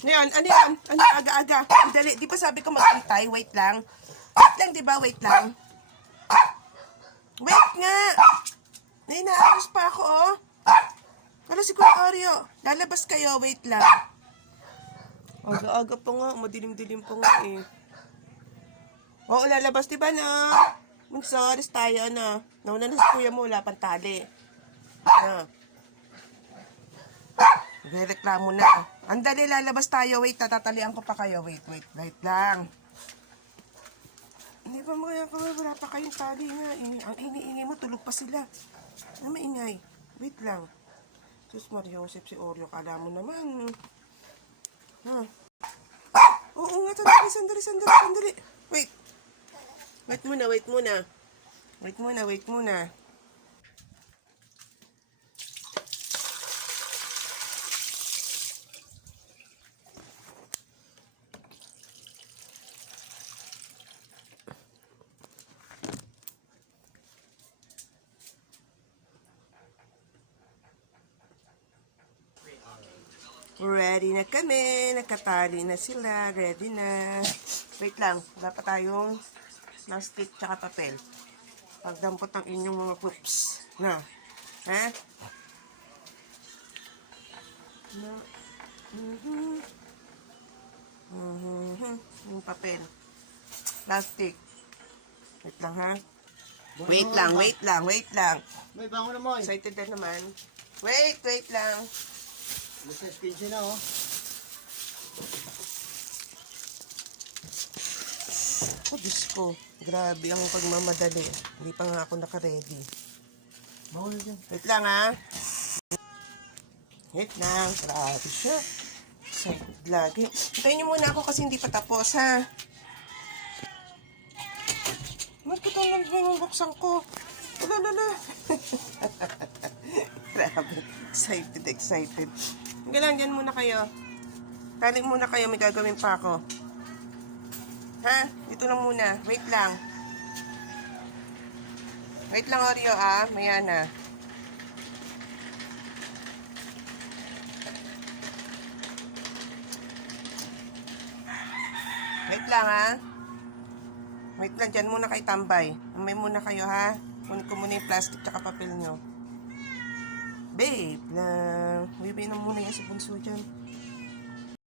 Ngayon, ano yan? Ano aga-aga? Dali, di ba sabi ko mag-antay? Wait lang. Wait lang, di ba? Wait lang. Wait nga! Nay, naayos pa ako, oh. Wala si Kuya Oreo. Lalabas kayo, wait lang. Aga-aga pa nga, madilim-dilim pa nga eh. Oo, lalabas, di ba na? Magsawaris tayo, na. Nauna na si kuya mo, wala pang tali. Na. Reklamo na. Ang dali, lalabas tayo. Wait, tatatalian ko pa kayo. Wait, wait, wait lang. Hindi pa mo kaya kami, wala pa kayong tali nga. eh. Ang ini-ini mo, tulog pa sila. Ano maingay? Wait lang. Sus Mario Joseph si Oreo, kala mo naman. Ha? Oo nga, sandali, sandali, sandali, sandali. Wait. Wait muna, wait muna. Wait muna, wait muna. Ready na kami. Nakatali na sila. Ready na. Wait lang. Pa tayong plastic tsaka papel. Pagdampot ang inyong mga poops. Na. Ha? Na. Mhm. Mhm. Yung papel. Plastic. Wait lang ha. Wait lang, wait lang, wait lang. May bango na mo. Excited na naman. Wait, wait lang. Basta 15 na oh. Oh, Diyos ko. Grabe ang pagmamadali. Hindi pa nga ako naka-ready. Bango na dyan. Wait lang, ha? Wait lang. Grabe siya. Excited lagi. Hintayin niyo muna ako kasi hindi pa tapos, ha? Ba't ito lang binubuksan ko? Wala, wala, Grabe. Excited, excited. Hanggang lang, muna kayo. Tali muna kayo, may gagawin pa ako. Ha? Dito lang muna. Wait lang. Wait lang, Oreo, ah. Maya na. Wait lang, ha? Wait lang, dyan muna kayo tambay. Umay muna kayo, ha? Kunin ko muna yung plastic tsaka papel nyo. Babe, lang. Bibinom muna yan sa bunso dyan.